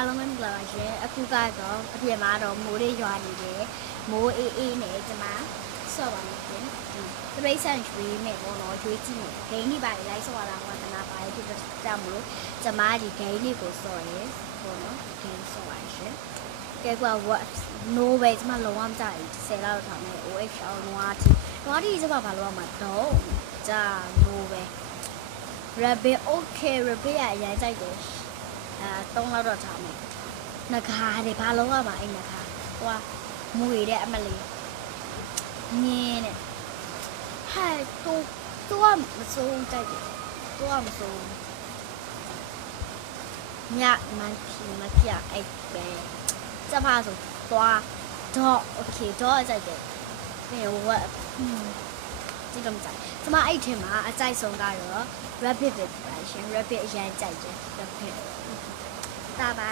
အားလုံးပဲမင်္ဂလာပါရှင်အခုကတော့အပြင်မှာတော့မိုးလေးရွာနေတယ်မိုးအေးအေးနဲ့ကျွန်မဆော့ပါမယ်ရှင်တပိတ်ဆန်ရွှေနဲ့ပေါ့နော်ရွှေကြည့်မယ်ဂိမ်းလေးပါလေလိုက်ဆော့ရတာဝါသနာပါလေဖြစ်တော့ကြောက်မလို့ကျွန်မဒီဂိမ်းလေးကိုဆော့ရဲပေါ့နော်ဂိမ်းဆော့ပါရှင်ကဲကွာ what no way ကျွန်မလုံးဝမကြဘူး10လောက်ထောင်နေ OH အောင်နွားတီနွားတီကျွန်မဘာလို့ရမှာတော့ကြာ no way rabbit okay rabbit ရအရင်ကြိုက်တယ် အဲ3လောက်တော့ထားမယ်ငကားတွေဘာလုံးရမှာအဲ့ငကားဟိုကမွေတဲ့အမလေးညင်းတဲ့ဟဲ့တူတူကမစိုးကြိုက်တယ်တူကမစိုးညမန်ဖြီမပြအဲ့ပဲစပါဆိုသွားတော့ okay တော့ကြိုက်တယ်ပြီးတော့ what ကြ ည့်တော့မကြိုက်ကျမအဲ့ထင်မှာအကြိုက်ဆုံးကတော့ rabbit ပဲဖြစ်ပါရှင် rabbit အရင်ကြိုက်တယ် rabbit တာပါ